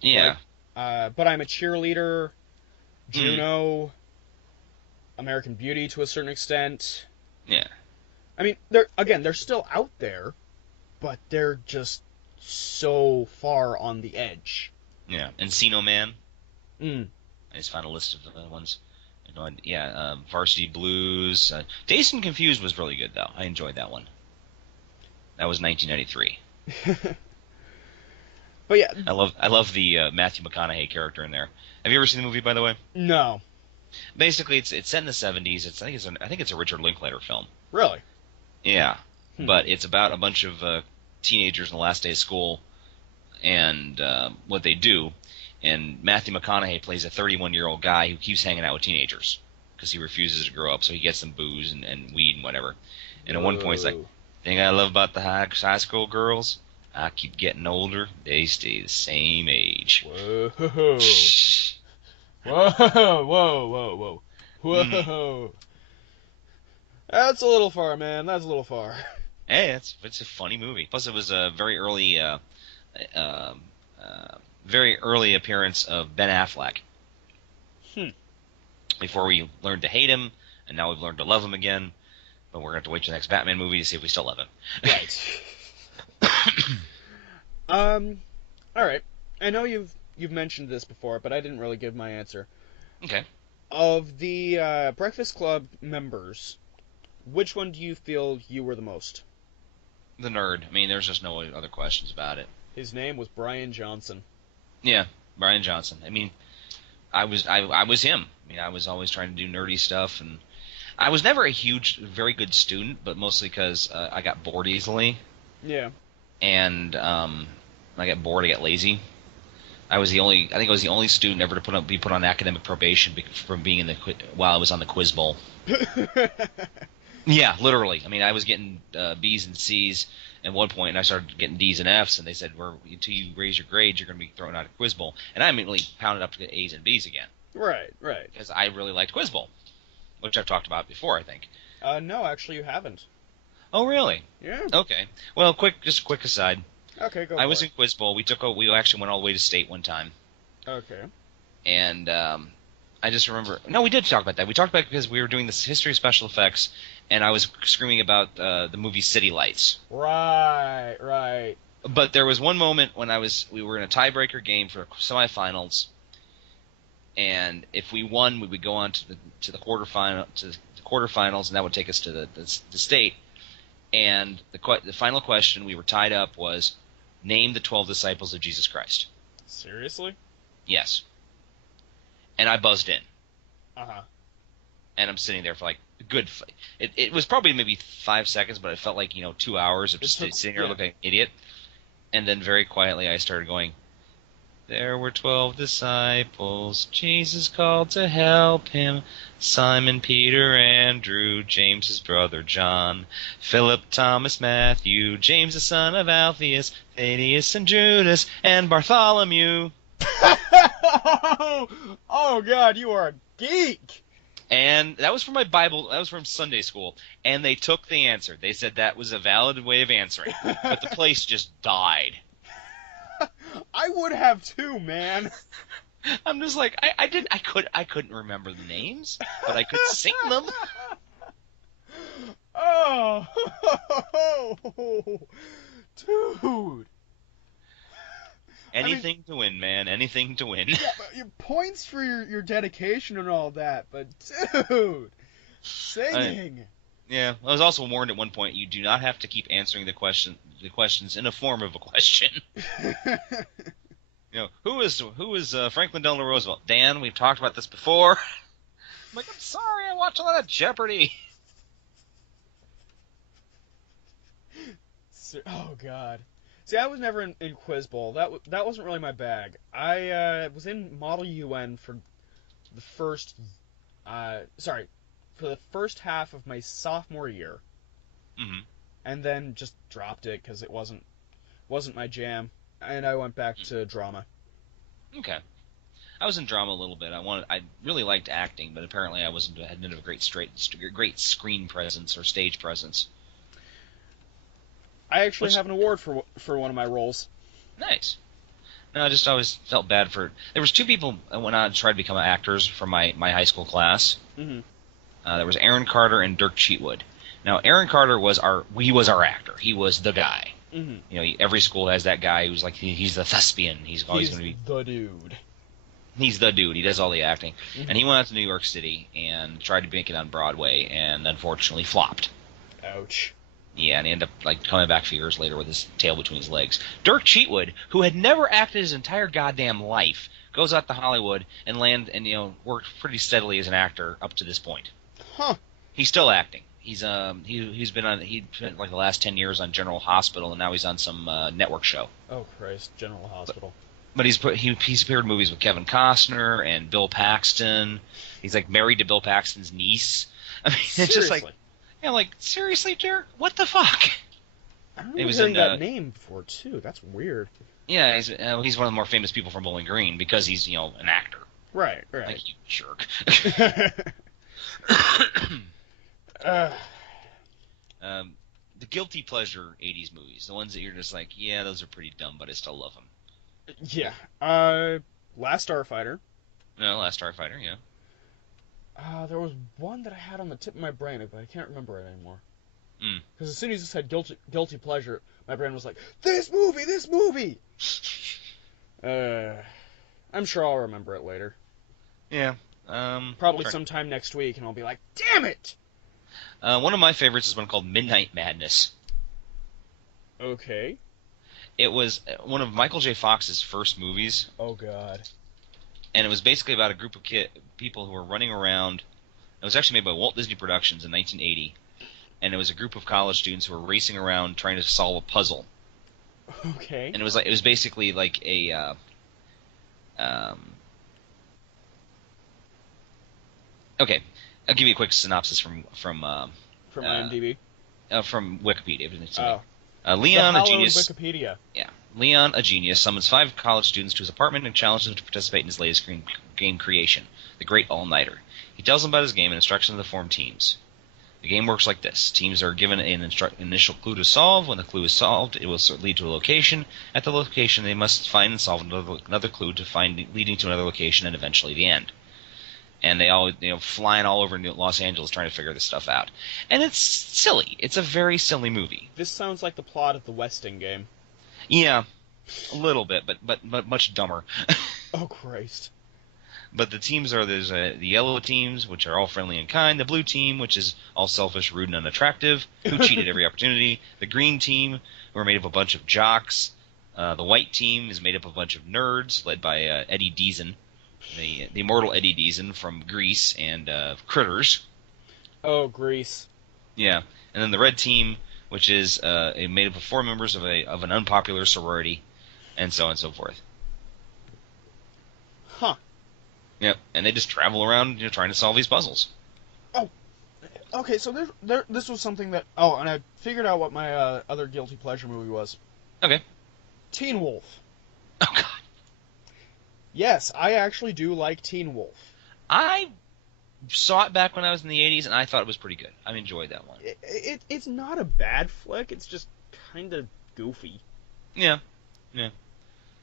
Yeah. But I'm a Cheerleader, Juno, American Beauty to a certain extent. Yeah. I mean, they're still out there, but they're just so far on the edge. Yeah. Encino Man. I just found a list of the ones. Varsity Blues. Dazed and Confused was really good, though. I enjoyed that one. That was 1993. But yeah, I love the Matthew McConaughey character in there. Have you ever seen the movie, by the way? No. Basically, it's set in the 70s. I think it's a Richard Linklater film. Really? Yeah, but it's about a bunch of teenagers on the last day of school and what they do. And Matthew McConaughey plays a 31-year-old guy who keeps hanging out with teenagers because he refuses to grow up, so he gets them booze and weed and whatever. And at one point, it's like, thing I love about the high school girls, I keep getting older, they stay the same age. Whoa. Whoa. Whoa. That's a little far, man. That's a little far. Hey, it's a funny movie. Plus, it was a very early appearance of Ben Affleck. Before we learned to hate him, and now we've learned to love him again. But we're going to have to wait for the next Batman movie to see if we still love him. Right. All right. I know you've mentioned this before, but I didn't really give my answer. Okay. Of the Breakfast Club members, which one do you feel you were the most? The nerd. I mean, there's just no other questions about it. His name was Brian Johnson. Yeah, Brian Johnson. I mean, I was him. I mean, I was always trying to do nerdy stuff, and I was never a very good student, but mostly because I got bored easily. Yeah. And when I got bored, I got lazy. I think I was the only student ever to be put on academic probation from being while I was on the Quiz Bowl. Yeah, literally. I mean, I was getting B's and C's at one point, and I started getting D's and F's, and they said, until you raise your grades, you're going to be thrown out of Quiz Bowl. And I immediately pounded up to get A's and B's again. Right. Because I really liked Quiz Bowl, which I've talked about before, I think. No, actually, you haven't. Oh, really? Yeah. Okay. Well, just a quick aside. Okay, go. I was in Quiz Bowl. We actually went all the way to state one time. Okay. And I just remember. No, we did talk about that. We talked about it because we were doing this history of special effects, and I was screaming about the movie City Lights. Right. But there was one moment when we were in a tiebreaker game for semifinals, and if we won, we would go on to the quarterfinals, and that would take us to the state. And the final question, we were tied up, was name the 12 disciples of Jesus Christ. Seriously? Yes. And I buzzed in. Uh-huh. And I'm sitting there for like it was probably maybe 5 seconds, but it felt like 2 hours of just sitting here looking like an idiot. And then very quietly I started going, there were 12 disciples Jesus called to help him, Simon, Peter, Andrew, James his brother John, Philip, Thomas, Matthew, James the son of Alphaeus, Thaddeus and Judas, and Bartholomew. Oh God, you are a geek. And that was from my Bible. That was from Sunday school. And they took the answer. They said that was a valid way of answering. But the place just died. I would have too, man. I'm just like, I couldn't remember the names, but I could sing them. Oh, dude. Anything to win, man. Anything to win. Yeah, but your points for your dedication and all that, but dude, singing. Yeah, I was also warned at one point you do not have to keep answering the questions in a form of a question. Who is Franklin Delano Roosevelt? Dan, we've talked about this before. I'm like, I'm sorry, I watch a lot of Jeopardy. Oh God. See, I was never in Quiz Bowl. That wasn't really my bag. I was in Model UN for the first half of my sophomore year. Mm-hmm. And then just dropped it because it wasn't my jam, and I went back to drama. Okay. I was in drama a little bit. I really liked acting, but apparently I didn't have a great screen presence or stage presence. I actually have an award for one of my roles. Nice. No, I just always felt bad for. There was two people that went on to try to become actors from my high school class. Mm-hmm. There was Aaron Carter and Dirk Cheatwood. Now, Aaron Carter was our actor. He was the guy. Mm-hmm. Every school has that guy who's like he's the thespian. He's always going to be the dude. He's the dude. He does all the acting. Mm-hmm. And he went out to New York City and tried to make it on Broadway, and unfortunately flopped. Ouch. Yeah, and he ended up coming back a few years later with his tail between his legs. Dirk Cheatwood, who had never acted his entire goddamn life, goes out to Hollywood and worked pretty steadily as an actor up to this point. Huh. He's still acting. He spent like the last 10 years on General Hospital, and now he's on some network show. Oh Christ, General Hospital. But he's appeared in movies with Kevin Costner and Bill Paxton. He's like married to Bill Paxton's niece. I mean, Seriously? It's just like, seriously, Dirk, what the fuck? I remember hearing that name before too. That's weird. Yeah, he's one of the more famous people from Bowling Green because he's an actor. Right. Like, you jerk. Uh, The guilty pleasure 80s movies, the ones that you're just like, yeah, those are pretty dumb, but I still love them. yeah. Last Starfighter. No, Last Starfighter, yeah. There was one that I had on the tip of my brain, but I can't remember it anymore. Mm. Because as soon as you said guilty pleasure, my brain was like, this movie! I'm sure I'll remember it later. Yeah. Probably sometime next week, and I'll be like, damn it! One of my favorites is one called Midnight Madness. Okay. It was one of Michael J. Fox's first movies. Oh, God. And it was basically about a group of people who were running around. It was actually made by Walt Disney Productions in 1980. And it was a group of college students who were racing around trying to solve a puzzle. Okay. And it was basically like a okay, I'll give you a quick synopsis from IMDb. From Wikipedia. Oh. Leon, the a genius. Wikipedia. Yeah, Leon, a genius, summons 5 college students to his apartment and challenges them to participate in his latest game creation, the Great All-Nighter. He tells them about his game and instructs them to form teams. The game works like this. Teams are given an initial clue to solve. When the clue is solved, it will lead to a location. At the location, they must find and solve another clue leading to another location and eventually the end. And they all, flying all over Los Angeles trying to figure this stuff out. And it's silly. It's a very silly movie. This sounds like the plot of the Westing game. Yeah, a little bit, but much dumber. Oh, Christ. But the teams are, there's the yellow teams, which are all friendly and kind. The blue team, which is all selfish, rude, and unattractive, who cheat at every opportunity. The green team, who are made up of a bunch of jocks. The white team is made up of a bunch of nerds, led by Eddie Deason, the immortal Eddie Deason from Grease and Critters. Oh, Grease. Yeah. And then the red team, which is made up of 4 members of an unpopular sorority, and so on and so forth. Huh. Yep, and they just travel around, trying to solve these puzzles. Oh, okay. So this was something that. Oh, and I figured out what my other guilty pleasure movie was. Okay. Teen Wolf. Oh God. Yes, I actually do like Teen Wolf. I saw it back when I was in the 80s, and I thought it was pretty good. I enjoyed that one. It's not a bad flick. It's just kind of goofy. Yeah. Yeah.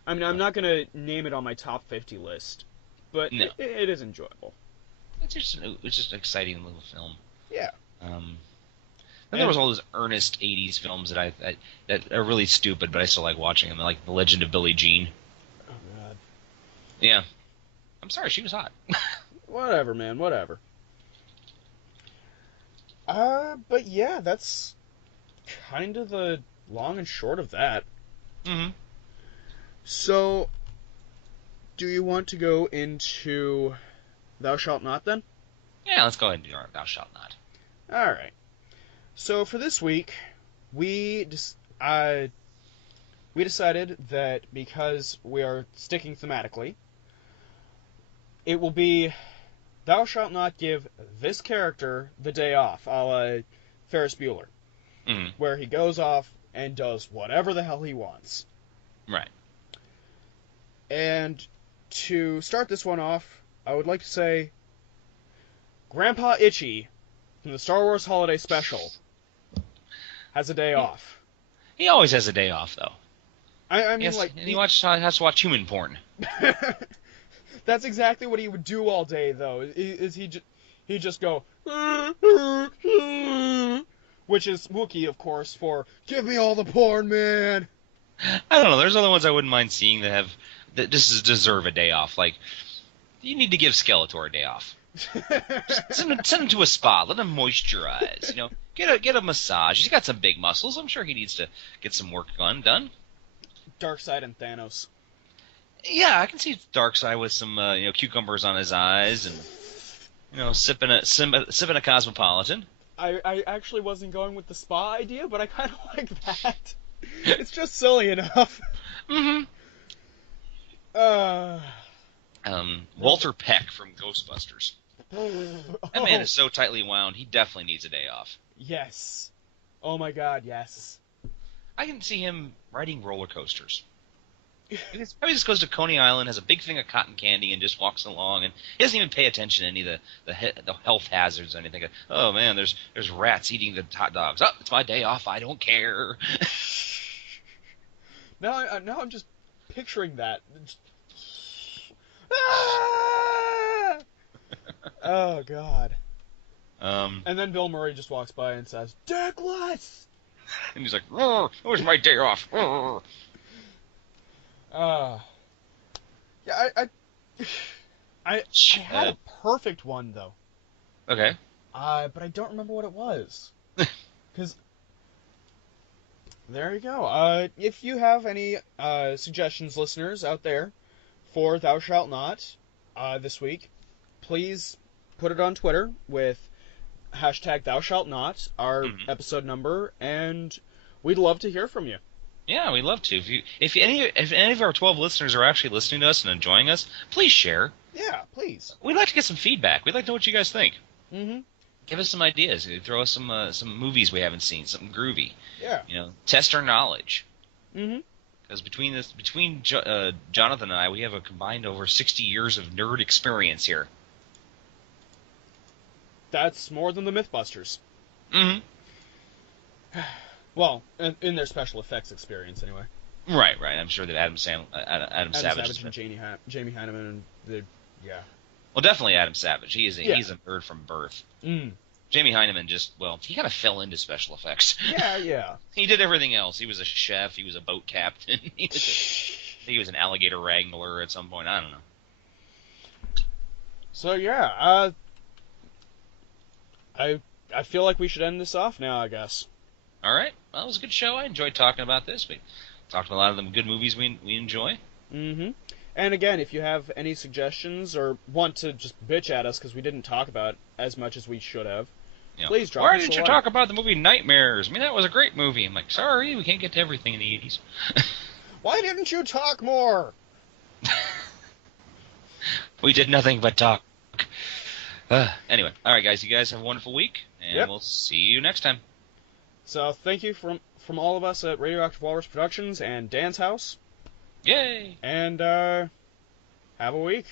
I mean, I'm not gonna name it on my top 50 list. But no. it is enjoyable. It's just an exciting little film. Yeah. Then there was all those earnest 80s films that are really stupid, but I still like watching them, like The Legend of Billie Jean. Oh, God. Yeah. I'm sorry, she was hot. Whatever, man, whatever. But yeah, that's kind of the long and short of that. Mm-hmm. So, do you want to go into Thou Shalt Not, then? Yeah, let's go ahead and do our Thou Shalt Not. Alright. So, for this week, we decided that because we are sticking thematically, it will be Thou Shalt Not give this character the day off, a la Ferris Bueller, where he goes off and does whatever the hell he wants. Right. And to start this one off, I would like to say Grandpa Itchy from the Star Wars Holiday Special has a day off. He always has a day off, though. I mean, yes, like... And he has to watch human porn. That's exactly what he would do all day, though. He'd just go... Which is Wookiee, of course, for, give me all the porn, man! I don't know, there's other ones I wouldn't mind seeing that just deserve a day off. Like, you need to give Skeletor a day off. Send him to a spa. Let him moisturize. Get a massage. He's got some big muscles. I'm sure he needs to get some work done. Darkseid and Thanos. Yeah, I can see Darkseid with some cucumbers on his eyes and sipping a Cosmopolitan. I actually wasn't going with the spa idea, but I kind of like that. It's just silly enough. Mm-hmm. Walter Peck from Ghostbusters. That man is so tightly wound, he definitely needs a day off. Yes. Oh my God, yes. I can see him riding roller coasters. Probably just goes to Coney Island, has a big thing of cotton candy, and just walks along, and he doesn't even pay attention to any of the health hazards or anything. Oh man, there's rats eating the hot dogs. Oh, it's my day off. I don't care. Now I'm just picturing that. Ah! Oh God. And then Bill Murray just walks by and says, "Dickless!" And he's like, "Oh, it was my day off." Yeah, I had a perfect one though. Okay. But I don't remember what it was. Because there you go. If you have any suggestions, listeners out there, for Thou Shalt Not this week, please put it on Twitter with hashtag Thou Shalt Not, our episode number, and we'd love to hear from you. Yeah, we'd love to. If any of our 12 listeners are actually listening to us and enjoying us, please share. Yeah, please. We'd like to get some feedback. We'd like to know what you guys think. Mm-hmm. Give us some ideas. Throw us some movies we haven't seen, something groovy. Yeah. Test our knowledge. Mm-hmm. Because between Jonathan and I, we have a combined over 60 years of nerd experience here. That's more than the Mythbusters. Mm-hmm. Well, in their special effects experience, anyway. Right. I'm sure that Adam Savage and Jamie Heineman, yeah. Well, definitely Adam Savage. He's a nerd from birth. Mm. Jamie Heineman he kind of fell into special effects. Yeah. He did everything else. He was a chef. He was a boat captain. He was an alligator wrangler at some point. I don't know. So yeah, I feel like we should end this off now, I guess. All right. Well, it was a good show. I enjoyed talking about this. We talked about a lot of the good movies we enjoy. Mm-hmm. And again, if you have any suggestions or want to just bitch at us because we didn't talk about as much as we should have, please drop us a line. Why didn't you talk about the movie Nightmares? I mean, that was a great movie. I'm like, sorry, we can't get to everything in the 80s. Why didn't you talk more? We did nothing but talk. Anyway, all right, guys. You guys have a wonderful week, and we'll see you next time. So thank you from all of us at Radioactive Walrus Productions and Dan's house. Yay! And have a week.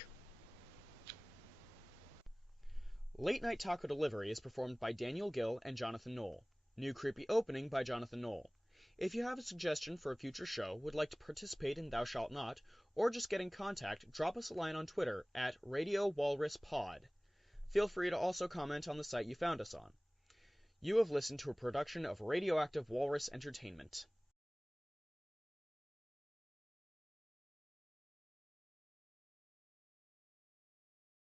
Late Night Taco Delivery is performed by Daniel Gill and Jonathan Knoll. New creepy opening by Jonathan Knoll. If you have a suggestion for a future show, would like to participate in Thou Shalt Not, or just get in contact, drop us a line on Twitter at Radio Walrus Pod. Feel free to also comment on the site you found us on. You have listened to a production of Radioactive Walrus Entertainment.